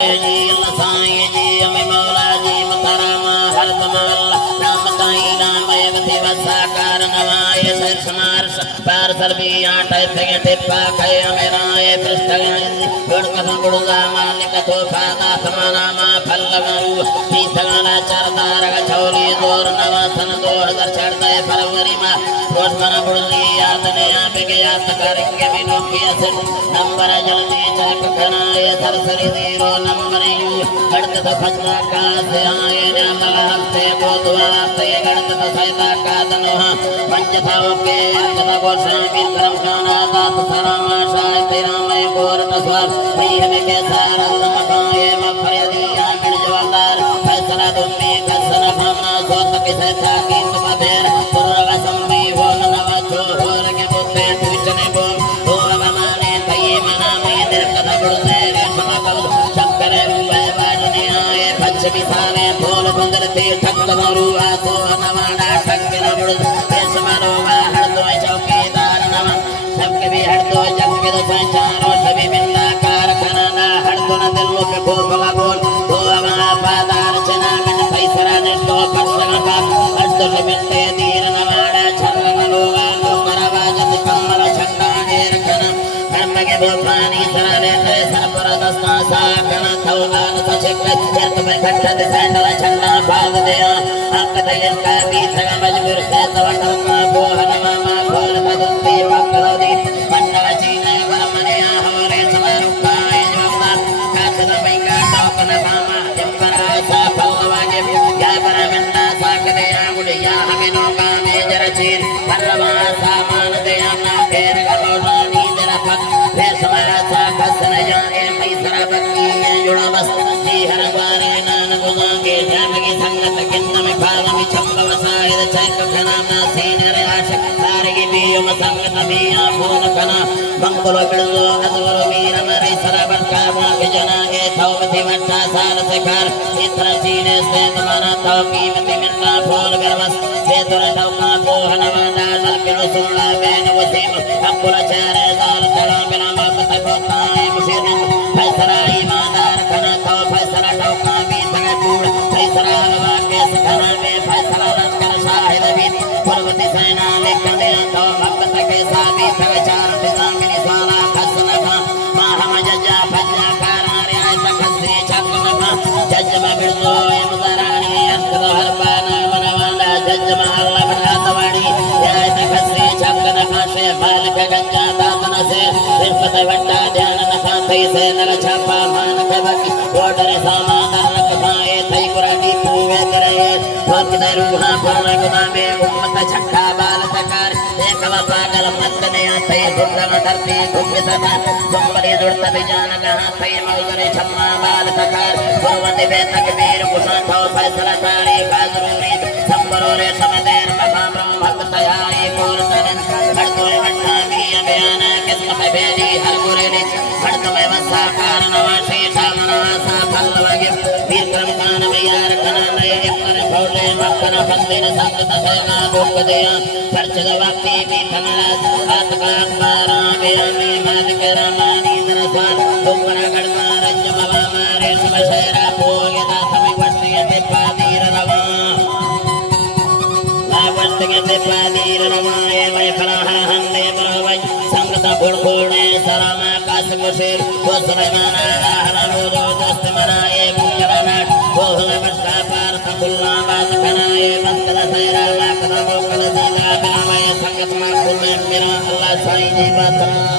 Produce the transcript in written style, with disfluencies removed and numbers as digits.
जी साईं जी अमी मौला जी मतारामा हरदमल राम साईं राम एवति वसाकार नवाय सर समार्श पार सर्वी आठ थे टिप्पा कय मेराए पृष्ठगण गुणकथ गुणगा मालिक तो फादा समानामा फल्लगु पीथगण चरदार गछौली जोर नवासन 2014 फरवरी मा रोशन गुणली यादने आबिके याद करेंगे विनोखिया से नंबर जल्दी चक खनाए सरसरी देरो नंबरेयु गणत फजना का से आए न मलहते को दुआते गणत सैदा का तनोह पंचथाओ के तब को स्वामी करम खाना दात सरामा शाय तेरामय गोरत स्वर प्रिय में के सारा नमकाए मफरदी आमिर जवादार फैसला दुम्मी कसन भावना सोत के सचा की तबेर पुरवा संवी हो नवा छोर के बुद्धे तुचने बो हो माने तई मना में दर कथा गुड़ने बिसाने बोल बंदर तीर ठक मरु आसो नवाना ठक्के न बुड़ देश मारो हर दो चौकीदार नवा सबके भी हर दो जग के दो संचारो सभी मिलना कारखाना ना हर दो न दिल के बोल भला बोल दो हमारा पादार चना में पैसरा ने तो पसंद का हर दो मिलते तीर नवाना छंग लोगा लो करावाजत कमल छंगा घेर खना कर्म के बोल पानी सराने ते सरपर दस्ता सा कना थौगा न सचक करत में खट्टत सैंडल छंडा भाग दिया अंकत इसका भी संग मजबूर से तवटल का बोहन मामा खोल बदलती पकड़ो दी पंडा चीने वरमने हमारे समारोह का जवाबदार कासन बैंगा टोकन मामा जंपर आशा पल्लवा के या परमंदा साक दिया गुड़िया हमें नौका में जरचीर परवा सामान दिया ना घेर गलो नानी जरा पक फिर समाया सा कसन जाने पैसरा बक्की में जुड़ा बस जी हर बारे के जामगी संगत किन्न में भागमि चंबव सायद चैक खनामना सीनरे आशक सारगी बीयम संगत बिया फोन कना मंगलो बिड़लो अजवरो वीर मरे सरबर कामा बिजना के थौमति वट्टा साल से कर इत्र चीने से तमना थौ कीमति मिन्ना फोन गरवस से तुर ठौका बोहन वाला जल किलो सोला बैन वसीम अब्बुल चारे जाल तला बिना मत कोताए मुसिरन फैसला ईमानदार कना थौ फैसला ठौका फैसला वाक्य सखना में फैसला लश्कर शाहिद भी पर्वत सेना लेकर तो भक्त के साथी प्रचार दिशामिनी साला खसन का माहम जजा भजा करारे तखसी चक्र जजमा बिरलो एमदरानी अस्त्र हर पाना मनवाला जजमा अल्लाह बरकातवाड़ी या तखसी चक्र का से मालिक गंजा दातन से रिफत वट्टा ध्यान न खाते से नर छापा मान के बकी ओडरे सामान रख भाए थई कुरानी पूवे करे भक्त रूहा बोले गुदामे उम्मत छक्का बाल तकार एक पागल मत ने थई गुंडम धरती घुमे सदा संबरे जुड़त बिजान कहां थई मौजरे छम्मा बाल तकार भवते बेतक वीर कुशां थो फैसला कारी बाजरूरी संबरो रे समदेर मकाम भक्त आई कोर तन हर कोई वट्टा भी बयान किस्मत बेली हर गुरे ने हर तुम्हें वसा कारण वाशी सामना सा फलवगे वीर क्रम कान में यार कना नए पर भोले मक्कन फंदिन संगत सेना भूख दिया परचद वक्ति भी थमला हाथ का मारा बेअमी मालिक रमानी दरसान तुमरा गड़का रंजम मारे समशेरा भोगे दासमी वस्ती ते पादीर रवा लावस्ती ते पादीर रवाए मैं फलाहा हंदे बरवै संगत गुड़गुड़े सरामा कासम शेर वो सुलेमाना आहला रोजो दोस्त मनाए बुंगरानाट वो हमें बस्ता पार तकुल्ला बाज खनाए बस्ता सैरा लाकदा वो कल जिला बिना मैं संगत मां कुल में मेरा अल्लाह साईं जी बातरा